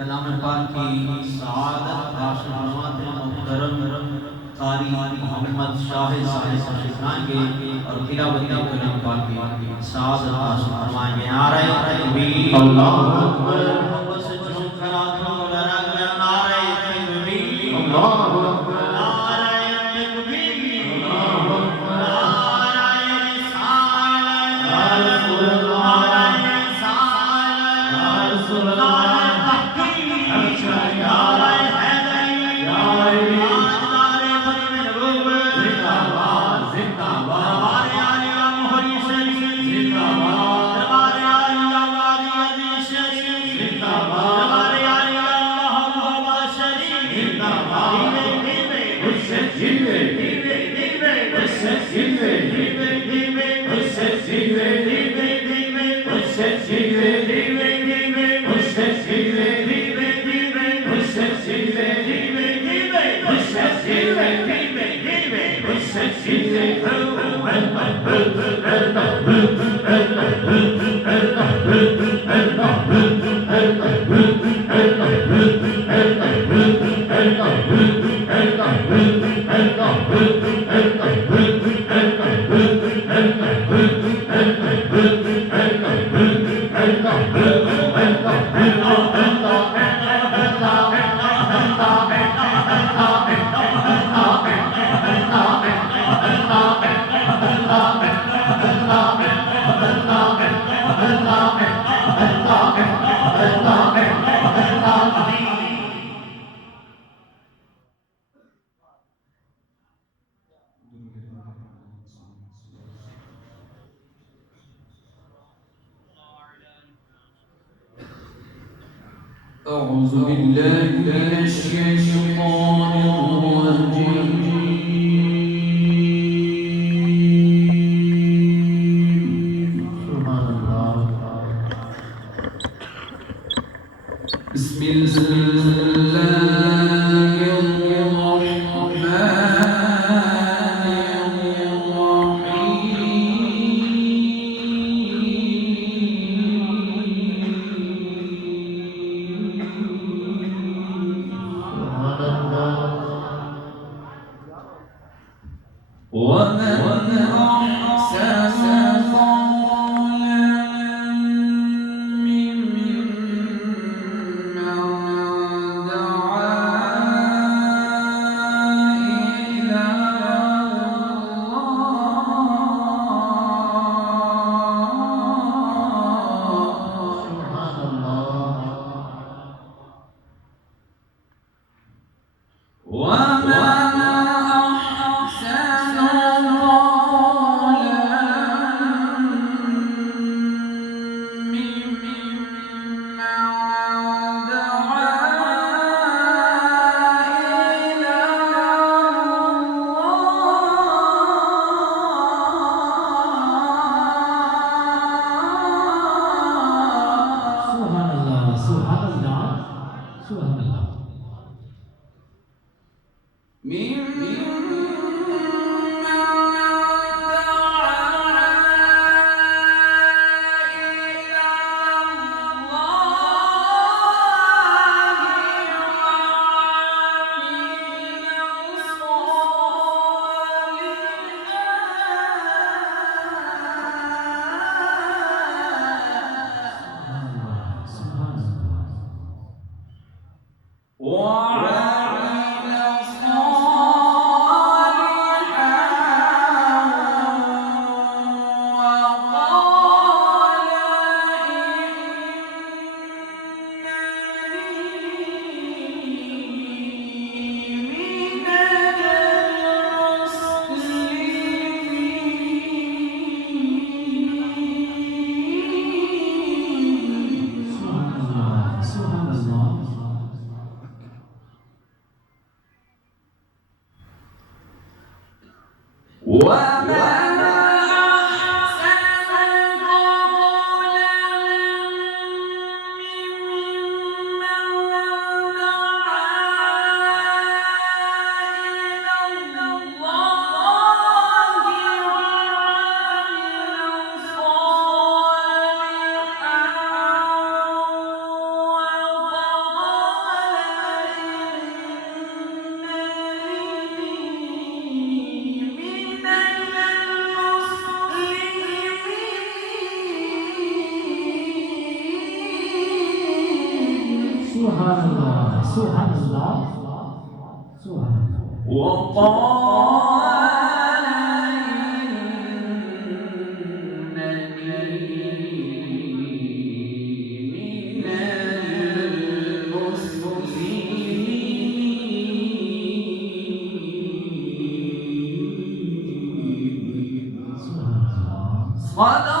कलाम पाक की सआदत हासिल फरमाते मुहतरम कारी मोहम्मद शाहिद साहिब शिखाएंगे और तिलावत कलाम पाक की सआदत हासिल फरमाएंगे। नारे तकबीर, अल्लाहु अकबर। मोहब्बत से झूम कर हाथों को लहरा कर नारे तकबीर, अल्लाहु अकबर। नारे तकबीर, अल्लाहु अकबर। नारे रिसालत, या रसूल अल्लाह, नारे रिसालत, या रसूल अल्लाह। أعوذ بالله من الشيطان الرجيم. سبحان الله. بسم الله الرحمن সুবহানাল্লাহ সুবহানাল্লাহ সুবহানাল্লাহ وقال إنني من المسلمين. صدق